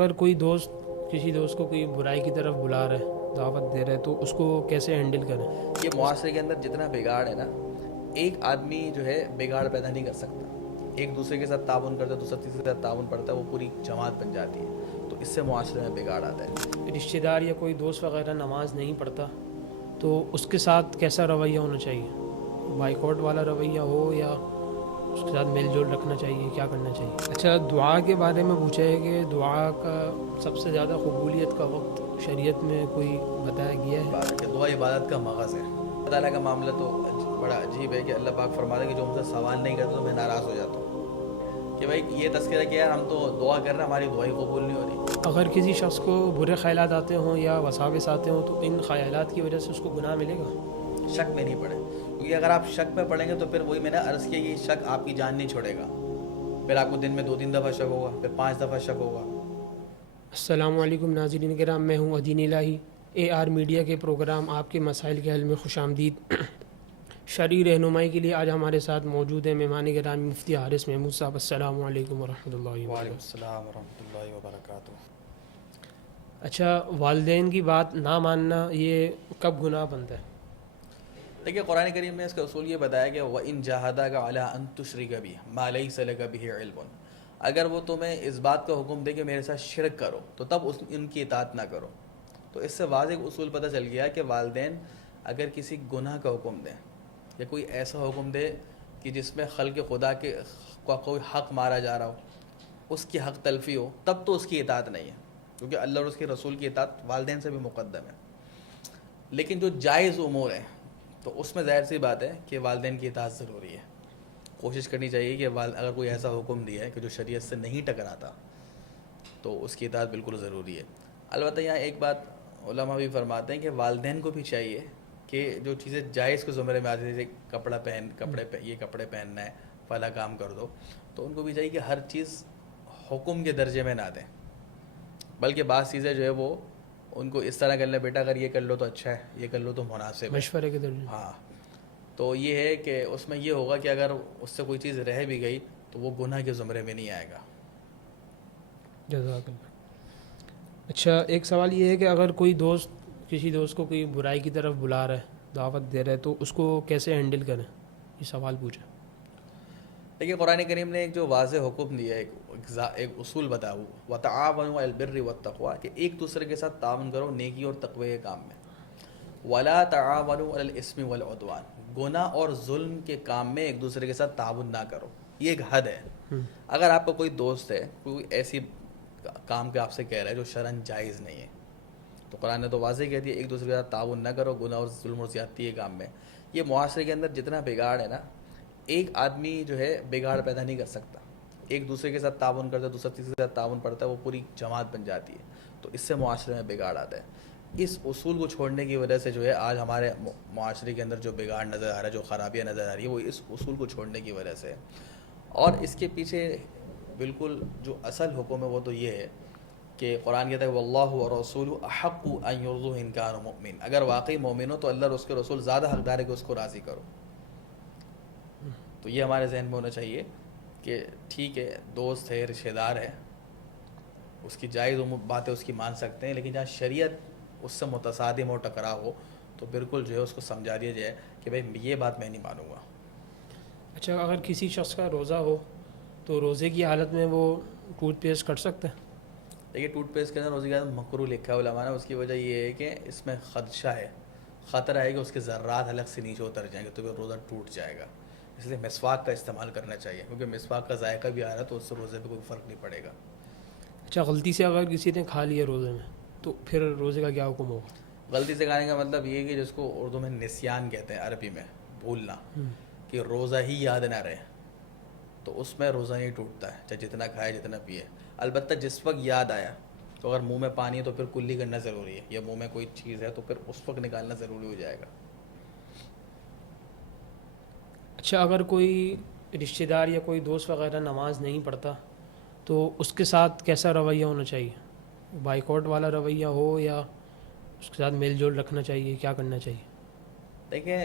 اگر کوئی دوست کسی دوست کو کوئی برائی کی طرف بلا رہا ہے، دعوت دے رہا ہے، تو اس کو کیسے ہینڈل کریں؟ یہ معاشرے کے اندر جتنا بگاڑ ہے نا، ایک آدمی جو ہے بگاڑ پیدا نہیں کر سکتا. ایک دوسرے کے ساتھ تعاون کرتا ہے، دوسرا تیسرے کے ساتھ تعاون پڑتا ہے، وہ پوری جماعت بن جاتی ہے. تو اس سے معاشرے میں بگاڑ آتا ہے. رشتہ دار یا کوئی دوست وغیرہ نماز نہیں پڑھتا تو اس کے ساتھ کیسا رویہ ہونا چاہیے؟ بائیکاٹ والا رویہ ہو یا اس کے ساتھ میل جول رکھنا چاہیے؟ کیا کرنا چاہیے؟ اچھا، دعا کے بارے میں پوچھا ہے کہ دعا کا سب سے زیادہ قبولیت کا وقت شریعت میں کوئی بتایا گیا ہے؟ کہ دعا عبادت کا مغز ہے. اللہ تعالیٰ کا معاملہ تو بڑا عجیب ہے کہ اللہ پاک فرماتا ہے کہ جو مجھ سے سوال نہیں کرتا تو میں ناراض ہو جاتا ہوں. کہ بھائی یہ تذکرہ کیا ہے، ہم تو دعا کر رہے ہیں، ہماری دعائیں قبول نہیں ہو رہی. اگر کسی شخص کو برے خیالات آتے ہوں یا وساوس آتے ہوں تو ان خیالات کی وجہ سے اس کو گناہ ملے گا؟ شک میں نہیں پڑے، کیونکہ اگر آپ شک پہ پڑیں گے تو پھر وہی میں نے عرض کیا کہ شک آپ کی جان نہیں چھوڑے گا. پھر آپ کو دن میں 2-3 دفعہ شک ہوگا، پھر 5 دفعہ شک ہوگا. السلام علیکم ناظرین کرام، میں ہوں ادین الہی. اے آر میڈیا کے پروگرام آپ کے مسائل کے حل میں خوش آمدید. شرعی رہنمائی کے لیے آج ہمارے ساتھ موجود ہیں مہمان گرامی مفتی حارث محمود صاحب. السلام علیکم ورحمۃ اللہ وعلیکم وبرکاتہ. السلام ورحمۃ اللہ وبرکاتہ. اچھا، والدین کی بات نہ ماننا یہ کب گناہ بنتا ہے؟ دیکھیے، قرآن کریم نے اس کا اصول یہ بتایا کہ وَإِن جَاهَدَاكَ عَلَىٰ أَن تُشْرِكَ بِي مَا لَيْسَ لَكَ بِهِ عِلْمٌ، اگر وہ تمہیں اس بات کا حکم دے کہ میرے ساتھ شرک کرو تو تب ان کی اطاعت نہ کرو. تو اس سے واضح اصول پتہ چل گیا کہ والدین اگر کسی گناہ کا حکم دیں یا کوئی ایسا حکم دے کہ جس میں خلق خدا کے کا کوئی حق مارا جا رہا ہو، اس کی حق تلفی ہو، تب تو اس کی اطاعت نہیں ہے، کیونکہ اللہ اور اس کے رسول کی اطاعت والدین سے بھی مقدم ہے. لیکن جو جائز امور ہیں تو اس میں ظاہر سی بات ہے کہ والدین کی اطاعت ضروری ہے. کوشش کرنی چاہیے کہ اگر کوئی ایسا حکم دیا ہے کہ جو شریعت سے نہیں ٹکراتا تو اس کی اطاعت بالکل ضروری ہے. البتہ یہاں ایک بات علماء بھی فرماتے ہیں کہ والدین کو بھی چاہیے کہ جو چیزیں جائز کے زمرے میں آتی ہیں، جیسے یہ کپڑے پہننا ہے، فلاں کام کر دو، تو ان کو بھی چاہیے کہ ہر چیز حکم کے درجے میں نہ دیں، بلکہ بعض چیزیں جو ہے وہ ان کو اس طرح کر لیں، بیٹا اگر یہ کر لو تو اچھا ہے، یہ کر لو تو مناسب ہے. مشورے کے درجے. ہاں، تو یہ ہے کہ اس میں یہ ہوگا کہ اگر اس سے کوئی چیز رہ بھی گئی تو وہ گناہ کے زمرے میں نہیں آئے گا. جزاک اللہ. اچھا، ایک سوال یہ ہے کہ اگر کوئی دوست کسی دوست کو کوئی برائی کی طرف بلا رہا ہے، دعوت دے رہا ہے، تو اس کو کیسے ہینڈل کریں؟ یہ سوال پوچھا. دیکھیے، قرآن کریم نے ایک جو واضح حکم دیا ہے، ایک اصول بتایا، وَتَعَاوَنُوا عَلَى الْبِرِّ وَالتَّقْوَىٰ، کہ ایک دوسرے کے ساتھ تعاون کرو نیکی اور تقوی کے کام میں. وَلَا تَعَاوَنُوا عَلَى الْإِثْمِ وَالْعُدْوَانِ، گناہ اور ظلم کے کام میں ایک دوسرے کے ساتھ تعاون نہ کرو. یہ ایک حد ہے. اگر آپ کا کوئی دوست ہے، کوئی ایسی کام کا آپ سے کہہ رہا ہے جو شرعاً جائز نہیں ہے، تو قرآن نے تو واضح کہہ دیا ایک دوسرے کے ساتھ تعاون نہ کرو گناہ اور ظلم اور زیادتی کے کام میں. یہ معاشرے کے اندر جتنا بگاڑ ہے نا، ایک آدمی جو ہے بگاڑ پیدا نہیں کر سکتا. ایک دوسرے کے ساتھ تعاون کرتا ہے، دوسرا تیسرے کے ساتھ تعاون پڑتا ہے، وہ پوری جماعت بن جاتی ہے. تو اس سے معاشرے میں بگاڑ آتا ہے. اس اصول کو چھوڑنے کی وجہ سے جو ہے آج ہمارے معاشرے کے اندر جو بگاڑ نظر آ رہا ہے، جو خرابیاں نظر آ رہی ہے، وہ اس اصول کو چھوڑنے کی وجہ سے ہے. اور اس کے پیچھے بالکل جو اصل حکم ہے وہ تو یہ ہے کہ قرآن کہتا ہے واللہ ورسولہ احق ان یرضوہ ان کانوا مؤمنین، اگر واقعی مومن ہو تو اللہ اور اس کے رسول زیادہ حقدار ہے کہ اس کو راضی کرو. تو یہ ہمارے ذہن میں ہونا چاہیے کہ ٹھیک ہے، دوست ہے، رشتہ دار ہے، اس کی جائز باتیں اس کی مان سکتے ہیں، لیکن جہاں شریعت اس سے متصادم اور ٹکراؤ ہو تو بالکل جو ہے اس کو سمجھا دیا جائے کہ بھائی یہ بات میں نہیں مانوں گا. اچھا، اگر کسی شخص کا روزہ ہو تو روزے کی حالت میں وہ ٹوتھ پیسٹ کر سکتا ہے؟ دیکھیے، ٹوتھ پیسٹ کے اندر روزے کے اندر مکروہ لکھا ہے علماء نے. اس کی وجہ یہ ہے کہ اس میں خدشہ ہے، خطرہ ہے کہ اس کے ذرات الگ سے نیچے اتر جائیں گے تو پھر روزہ ٹوٹ جائے گا. اس لیے مسواک کا استعمال کرنا چاہیے، کیونکہ مسواک کا ذائقہ بھی آ رہا ہے تو اس سے روزے پہ کوئی فرق نہیں پڑے گا. اچھا، غلطی سے اگر کسی نے کھا لیا روزے میں تو پھر روزے کا کیا حکم ہوگا؟ غلطی سے کھانے کا مطلب یہ ہے کہ جس کو اردو میں نسیان کہتے ہیں، عربی میں بھولنا، کہ روزہ ہی یاد نہ رہے، تو اس میں روزہ نہیں ٹوٹتا ہے، چاہے جتنا کھائے جتنا پیے. البتہ جس وقت یاد آیا تو اگر منہ میں پانی ہے تو پھر کلی کرنا ضروری ہے، یا منہ میں کوئی چیز ہے تو پھر اس وقت نکالنا ضروری ہو جائے گا. اچھا، اگر کوئی رشتہ دار یا کوئی دوست وغیرہ نماز نہیں پڑھتا تو اس کے ساتھ کیسا رویہ ہونا چاہیے؟ بائیکاٹ والا رویہ ہو یا اس کے ساتھ میل جول رکھنا چاہیے؟ کیا کرنا چاہیے؟ دیکھیں،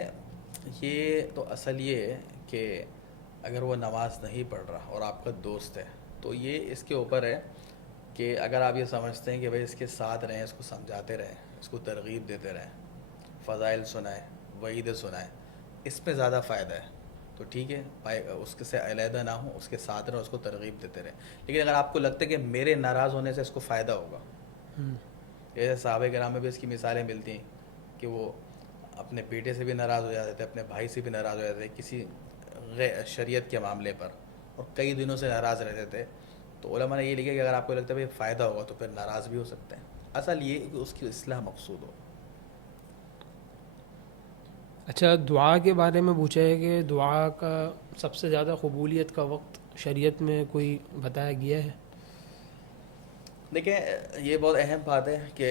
یہ تو اصل یہ ہے کہ اگر وہ نماز نہیں پڑھ رہا اور آپ کا دوست ہے تو یہ اس کے اوپر ہے کہ اگر آپ یہ سمجھتے ہیں کہ بھائی اس کے ساتھ رہیں، اس کو سمجھاتے رہیں، اس کو ترغیب دیتے رہیں، فضائل سنائیں، وعیدیں سنائیں، اس میں زیادہ فائدہ ہے تو ٹھیک ہے، اس کے سے علیحدہ نہ ہوں، اس کے ساتھ رہیں، اس کو ترغیب دیتے رہیں. لیکن اگر آپ کو لگتا ہے کہ میرے ناراض ہونے سے اس کو فائدہ ہوگا، جیسے صحابہ کرام میں بھی اس کی مثالیں ملتی ہیں کہ وہ اپنے بیٹے سے بھی ناراض ہو جاتے تھے، اپنے بھائی سے بھی ناراض ہو جاتے تھے کسی شریعت کے معاملے پر، اور کئی دنوں سے ناراض رہتے تھے. تو علماء نے یہ لکھا کہ اگر آپ کو لگتا ہے بھائی فائدہ ہوگا تو پھر ناراض بھی ہو سکتے ہیں. اصل یہ کہ اس کی اصلاح مقصود ہو. اچھا، دعا کے بارے میں پوچھا ہے کہ دعا کا سب سے زیادہ قبولیت کا وقت شریعت میں کوئی بتایا گیا ہے؟ دیکھیں یہ بہت اہم بات ہے کہ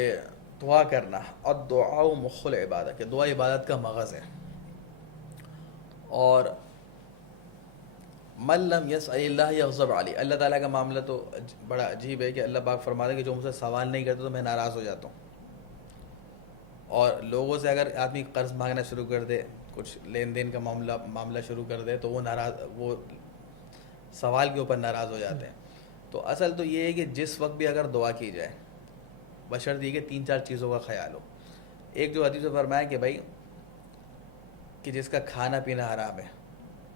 دعا کرنا، اور دعا و مخ العبادت، کہ دعا عبادت کا مغز ہے. اور من لم یسأل اللہ یغضب علیہ، اللہ تعالیٰ کا معاملہ تو بڑا عجیب ہے کہ اللہ پاک فرماتا ہے کہ جو مجھ سے سوال نہیں کرتے تو میں ناراض ہو جاتا ہوں. اور لوگوں سے اگر آدمی قرض مانگنا شروع کر دے، کچھ لین دین کا معاملہ شروع کر دے تو وہ سوال کے اوپر ناراض ہو جاتے ہیں. تو اصل تو یہ ہے کہ جس وقت بھی اگر دعا کی جائے بشرط یہ کہ 3-4 چیزوں کا خیال ہو. ایک جو حدیث میں فرمایا کہ بھائی کہ جس کا کھانا پینا حرام ہے،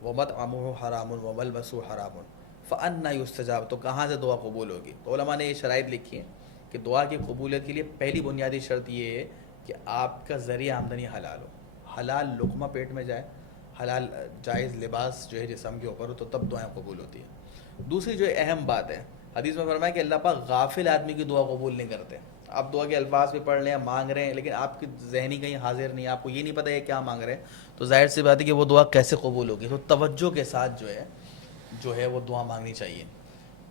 وَمَطْعَمُهُ حَرَامٌ وَمَلْبَسُهُ حَرَامٌ فَأَنَّىٰ يُسْتَجَابُ، تو کہاں سے دعا قبول ہوگی؟ تو علماء نے یہ شرائط لکھی ہیں کہ دعا کی قبولیت کے لیے پہلی بنیادی شرط یہ ہے کہ آپ کا ذریعہ آمدنی حلال ہو، حلال لقمہ پیٹ میں جائے، حلال جائز لباس جو ہے جسم کے اوپر ہو، تو تب دعائیں قبول ہوتی ہیں. دوسری جو اہم بات ہے، حدیث میں فرمایا کہ اللہ پاک غافل آدمی کی دعا قبول نہیں کرتے. آپ دعا کے الفاظ بھی پڑھ لیں، مانگ رہے ہیں، لیکن آپ کی ذہنی کہیں حاضر نہیں، آپ کو یہ نہیں پتہ ہے کیا مانگ رہے ہیں، تو ظاہر سی بات ہے کہ وہ دعا کیسے قبول ہوگی. تو توجہ کے ساتھ جو ہے وہ دعا مانگنی چاہیے.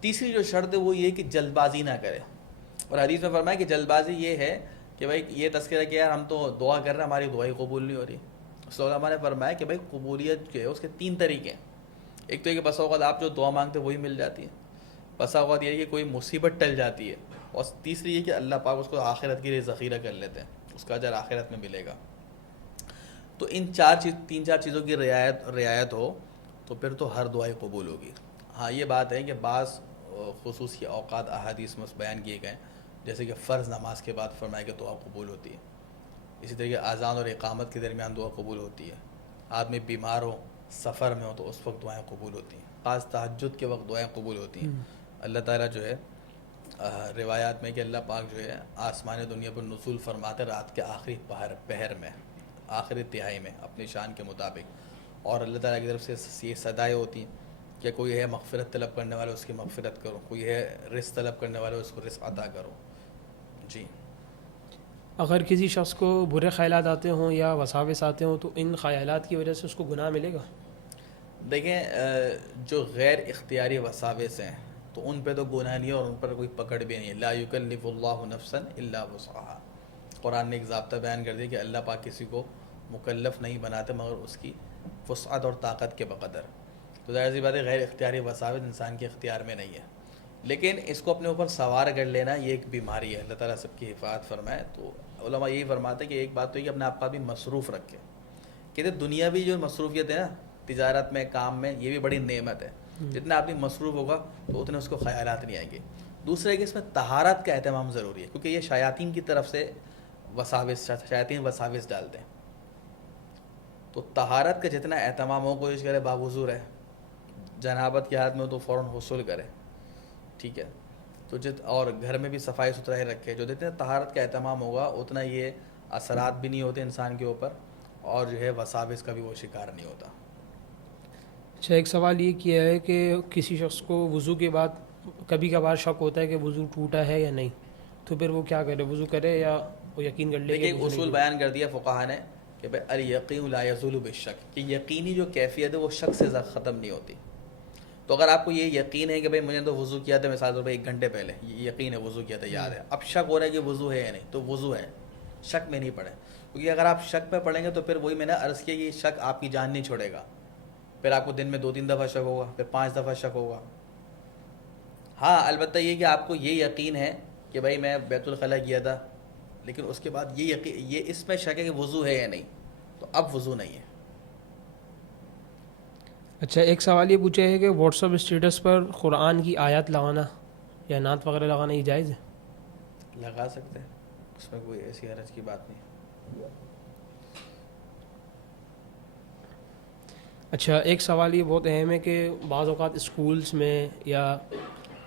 تیسری جو شرط ہے وہ یہ کہ جلد بازی نہ کرے. اور حدیث میں فرمایا کہ جلد بازی یہ ہے کہ بھائی یہ تذکرہ کہ یار ہم تو دعا کر رہے ہیں، ہماری دعائی قبول نہیں ہو رہی. علماء نے فرمایا کہ بھائی قبولیت جو ہے اس کے 3 طریقے ہیں. ایک تو یہ کہ بسا اوقات آپ جو دعا مانگتے وہی مل جاتی ہے، بسا اوقات یہ ہے کہ کوئی مصیبت ٹل جاتی ہے، اور تیسری یہ کہ اللہ پاک اس کو آخرت کے لیے ذخیرہ کر لیتے ہیں، اس کا اجر آخرت میں ملے گا. تو ان 3-4 چیزوں کی رعایت ہو تو پھر تو ہر دعائیں قبول ہوگی. ہاں یہ بات ہے کہ بعض خصوصی اوقات احادیث میں بیان کیے گئے، جیسے کہ فرض نماز کے بعد فرمایا کہ دعا قبول ہوتی ہے. اسی طریقے اذان اور اقامت کے درمیان دعا قبول ہوتی ہے. آدمی بیمار ہو، سفر میں ہو تو اس وقت دعائیں قبول ہوتی ہیں. خاص تہجد کے وقت دعائیں قبول ہوتی ہیں. اللہ تعالیٰ جو ہے روایات میں کہ اللہ پاک جو ہے آسمان دنیا پر نزول فرماتے رات کے آخری پہر میں، آخری تہائی میں اپنی شان کے مطابق، اور اللہ تعالیٰ کی طرف سے یہ صدائیں ہوتی ہیں کہ کوئی ہے مغفرت طلب کرنے والے اس کی مغفرت کرو، کوئی ہے رزق طلب کرنے والے اس کو رزق عطا کرو. جی. اگر کسی شخص کو برے خیالات آتے ہوں یا وساوس آتے ہوں تو ان خیالات کی وجہ سے اس کو گناہ ملے گا؟ دیکھیں جو غیر اختیاری وساوس ہیں تو ان پہ تو گناہ نہیں ہے، اور ان پر کوئی پکڑ بھی نہیں ہے. لا یکلف اللہ نفسا الا وسعها. قرآن نے ایک ضابطہ بیان کر دیا کہ اللہ پاک کسی کو مکلف نہیں بناتے مگر اس کی وسعت اور طاقت کے بقدر. تو ظاہر سی بات ہے غیر اختیاری وساوس انسان کے اختیار میں نہیں ہے، لیکن اس کو اپنے اوپر سوار کر لینا یہ ایک بیماری ہے. اللہ تعالیٰ سب کی حفاظت فرمائے. تو علماء یہی فرماتے ہیں کہ ایک بات تو یہ کہ اپنے آپ کا بھی مصروف رکھے. کہتے دنیاوی جو مصروفیت ہے نا، تجارت میں، کام میں، یہ بھی بڑی نعمت ہے. جتنا آدمی مصروف ہوگا تو اتنے اس کو خیالات نہیں آئیں گے. دوسرا ہے کہ اس میں طہارت کا اہتمام ضروری ہے، کیونکہ یہ شیاطین کی طرف سے شیاطین وساوس ڈالتے ہیں. تو طہارت کا جتنا اہتمام ہو، کوشش کرے باوضو رہے، جنابت کی حالت میں ہو تو فوراً غسل کرے، ٹھیک ہے. تو اور گھر میں بھی صفائی ستھرائی رکھے. جو جتنا طہارت کا اہتمام ہوگا اتنا یہ اثرات بھی نہیں ہوتے انسان کے اوپر، اور جو ہے وساوس کا بھی وہ شکار نہیں ہوتا. اچھا، ایک سوال یہ کیا ہے کہ کسی شخص کو وضو کے بعد کبھی کبھار شک ہوتا ہے کہ وضو ٹوٹا ہے یا نہیں، تو پھر وہ کیا کرے؟ وضو کرے یا وہ یقین کر لے؟ دیکھیے ایک اصول بیان کر دیا فقہا نے کہ بھائی الیقین لا یزول بالشک، کہ یقینی جو کیفیت ہے وہ شک سے ختم نہیں ہوتی. تو اگر آپ کو یہ یقین ہے کہ بھائی مجھے تو وضو کیا تھا مثال طور پر 1 گھنٹے پہلے، یہ یقین ہے وضو کیا تھا، یاد ہے، اب شک ہو رہا ہے کہ وضو ہے یا نہیں، تو وضو ہے، شک میں نہیں پڑے. کیونکہ اگر آپ شک پہ پڑیں گے تو پھر وہی میں نے عرض کیا کہ یہ شک آپ کی جان نہیں چھوڑے گا. پھر آپ کو دن میں 2-3 دفعہ شک ہوگا، پھر 5 دفعہ شک ہوگا. ہاں البتہ یہ کہ آپ کو یہ یقین ہے کہ بھائی میں بیت الخلاء کیا تھا، لیکن اس کے بعد یہ اس میں شک ہے کہ وضو ہے یا نہیں، تو اب وضو نہیں ہے. اچھا، ایک سوال یہ پوچھا ہے کہ واٹس ایپ اسٹیٹس پر قرآن کی آیات لگانا یا نعت وغیرہ لگانا یہ جائز ہے؟ لگا سکتے ہیں، اس میں کوئی ایسی حرج کی بات نہیں. اچھا، ایک سوال یہ بہت اہم ہے کہ بعض اوقات اسکولس میں یا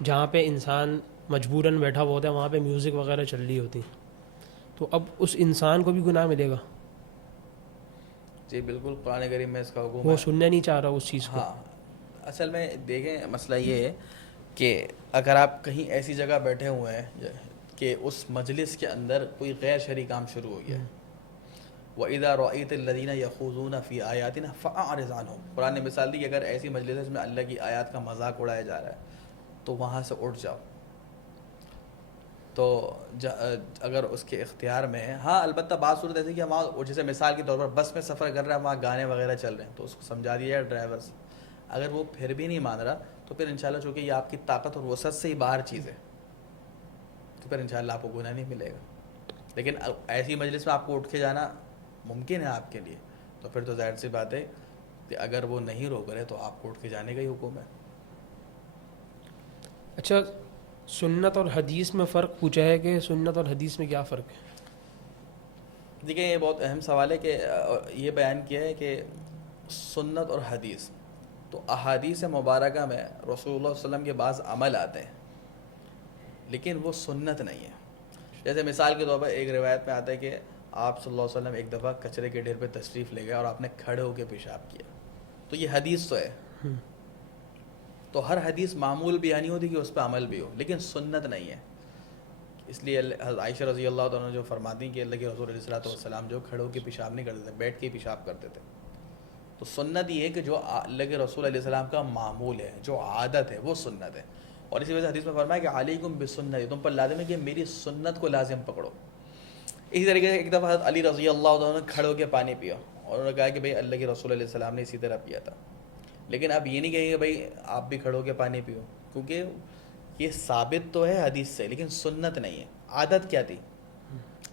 جہاں پہ انسان مجبوراً بیٹھا ہوا ہوتا ہے وہاں پہ میوزک وغیرہ چل رہی ہوتی، تو اب اس انسان کو بھی گناہ ملے گا؟ جی بالکل، قرآن کریم میں اس کا حکم وہ ہے. سننا نہیں چاہ رہا اس چیز کو. ہاں، اصل میں دیکھیں مسئلہ یہ ہے کہ اگر آپ کہیں ایسی جگہ بیٹھے ہوئے ہیں کہ اس مجلس کے اندر کوئی غیر شرعی کام شروع ہو گیا ہے، وَإِذَا رَأَيْتَ الَّذِينَ يَخُوضُونَ فِي آيَاتِنَا فَأَعْرِضْ عَنْهُمْ، قرآن نے مثال دی کہ اگر ایسی مجلس ہے جس میں اللہ کی آیات کا مذاق اڑایا جا رہا ہے تو وہاں سے اٹھ جاؤ. تو اگر اس کے اختیار میں ہے، ہاں البتہ بعض صورت ایسی کہ وہاں جیسے مثال کے طور پر بس میں سفر کر رہا ہے، وہاں گانے وغیرہ چل رہے ہیں تو اس کو سمجھا دیا جائے ڈرائیور سے. اگر وہ پھر بھی نہیں مان رہا تو پھر انشاءاللہ چونکہ یہ آپ کی طاقت اور وسعت سے ہی باہر چیز ہے تو پھر انشاءاللہ آپ کو گناہ نہیں ملے گا. لیکن ایسی مجلس میں آپ کو اٹھ کے جانا ممکن ہے آپ کے لیے، تو پھر تو ظاہر سی بات ہے کہ اگر وہ نہیں روک رہے تو آپ کو اٹھ کے جانے کا ہی حکم ہے. اچھا، سنت اور حدیث میں فرق پوچھا ہے کہ سنت اور حدیث میں کیا فرق ہے؟ دیکھیں یہ بہت اہم سوال ہے کہ یہ بیان کیا ہے کہ سنت اور حدیث، تو احادیث مبارکہ میں رسول اللہ صلی اللہ علیہ وسلم کے بعض عمل آتے ہیں لیکن وہ سنت نہیں ہے. جیسے مثال کے طور پر ایک روایت میں آتا ہے کہ آپ صلی اللہ علیہ وسلم ایک دفعہ کچرے کے ڈھیر پہ تشریف لے گئے اور آپ نے کھڑے ہو کے پیشاب کیا، تو یہ حدیث تو ہے. تو ہر حدیث معمول بھی نہیں ہوتی کہ اس پہ عمل بھی ہو، لیکن سنت نہیں ہے. اس لیے عائشہ رضی اللہ عنہ جو فرماتی ہیں کہ اللہ کے رسول علیہ الصلوۃ والسلام جو کھڑے ہو کے پیشاب نہیں کرتے تھے، بیٹھ کے پیشاب کرتے تھے. تو سنت یہ ہے کہ جو اللہ کے رسول علیہ السلام کا معمول ہے، جو عادت ہے، وہ سنت ہے. اور اسی وجہ سے حدیث میں فرمایا کہ علیکم بسنتی، تم پر لازم ہے کہ میری سنت کو لازم پکڑو. اسی طریقے سے ایک دفعہ حضرت علی رضی اللہ عنہ نے کھڑے ہو کے پانی پیا اور انہوں نے کہا کہ بھئی اللہ کے رسول علیہ السلام نے اسی طرح پیا تھا. لیکن آپ یہ نہیں کہیں کہ بھئی آپ بھی کھڑے ہو کے پانی پیو، کیونکہ یہ ثابت تو ہے حدیث سے لیکن سنت نہیں ہے. عادت کیا تھی؟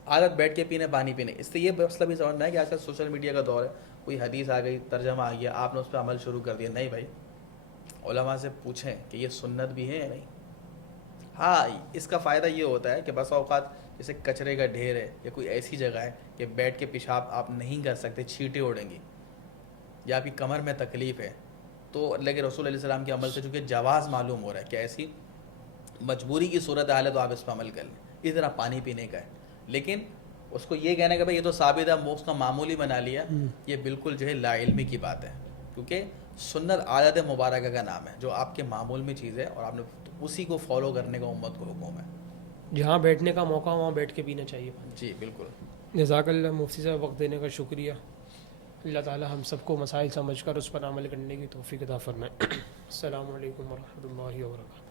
عادت بیٹھ کے پینے، پانی پینے. اس سے یہ مسئلہ بھی سمجھنا ہے کہ آج کل سوشل میڈیا کا دور ہے، کوئی حدیث آ گئی، ترجمہ آ گیا، آپ نے اس پہ عمل شروع کر دیا. نہیں بھائی، علماء سے پوچھیں کہ یہ سنت بھی ہے یا نہیں. ہاں، اس کا فائدہ یہ ہوتا ہے کہ بس اوقات جیسے کچرے کا ڈھیر ہے یا کوئی ایسی جگہ ہے کہ بیٹھ کے پیشاب آپ نہیں کر سکتے، چھینٹیں اڑیں گی یا آپ کی کمر میں تکلیف ہے، تو اللہ کے رسول علیہ السلام کے عمل سے چونکہ جواز معلوم ہو رہا ہے کہ ایسی مجبوری کی صورت حال ہے تو آپ اس پہ عمل کر لیں. اس طرح پانی پینے کا ہے، لیکن اس کو یہ کہنا کہ بھائی یہ تو ثابت ہے، اس کا معمولی بنا لیا، یہ بالکل جو ہے لا علمی کی بات ہے. کیونکہ سنت عادت مبارکہ کا نام ہے، جو آپ کے معمول میں چیز ہے اور آپ نے اسی کو فالو کرنے کا امت کو حکم ہے. جہاں بیٹھنے کا موقع وہاں بیٹھ کے پینا چاہیے پانی. جی بالکل. جزاک اللہ مفتی صاحب، وقت دینے کا شکریہ. اللہ تعالی ہم سب کو مسائل سمجھ کر اس پر عمل کرنے کی توفیق عطا فرمائے. السلام علیکم ورحمۃ اللہ وبرکاتہ.